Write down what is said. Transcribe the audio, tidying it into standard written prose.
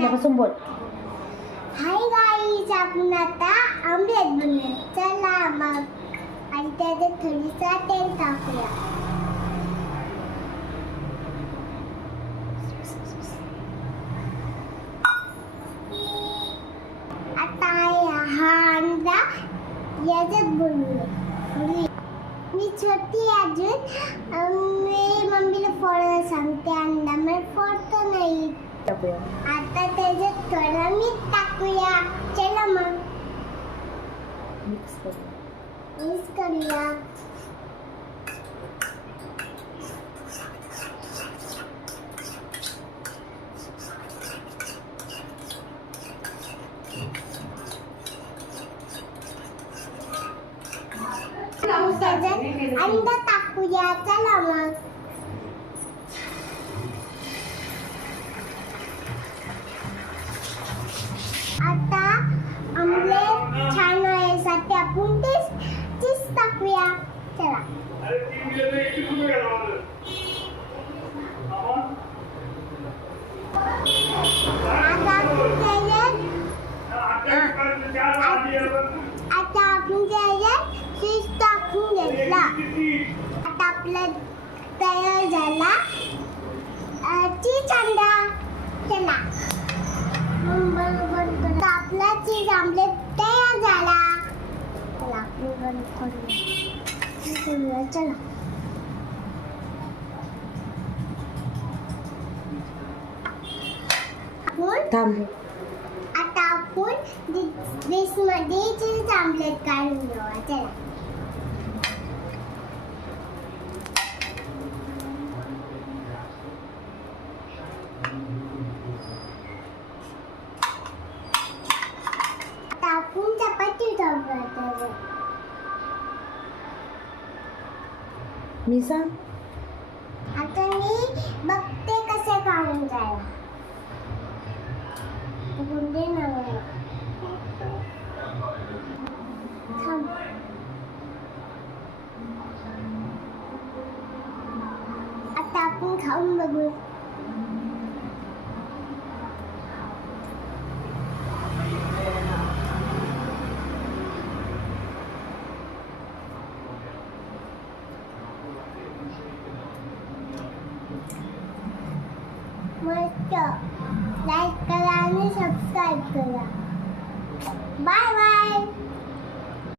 पहिल्यापासून बोल. Hi guys, आपण आता आमलेट बनवूया. चला मग. आणि त्याच्यात थोडीसा तेल टाकूया. आता हा अंडा याच्यात बनवूया. मी छोटी अजून, मी मम्मीला फोडायला सांगते अंडा. मला फोडता नाही. आता त्याच्यात थोडं मीठ टाकूया. चला मग मिक्स करूया. त्याच्यात अंडा टाकूया. चला मग. आता आमलेट छान होण्यासाठी आपण चीज टाकूया. चला. आता आपण त्याच्यात चीज टाकून घेतला. आता आपला तयार झाला चीज अंडा. चला. आपला चीज आमलेट तयार झाला. चला बंद करूया. चला. थांब. आता आपण डिशमध्ये चीज आमलेट काढून घेऊया. चला. आपण चपाती टाकूया. मी सांग. आता मी बघते कसे काढून जायला. गुंडे नव्हे. थांब. आता आपण खाऊन बघू. मस्त. लाईक करा आणि सबस्क्राईब करा. Bye bye.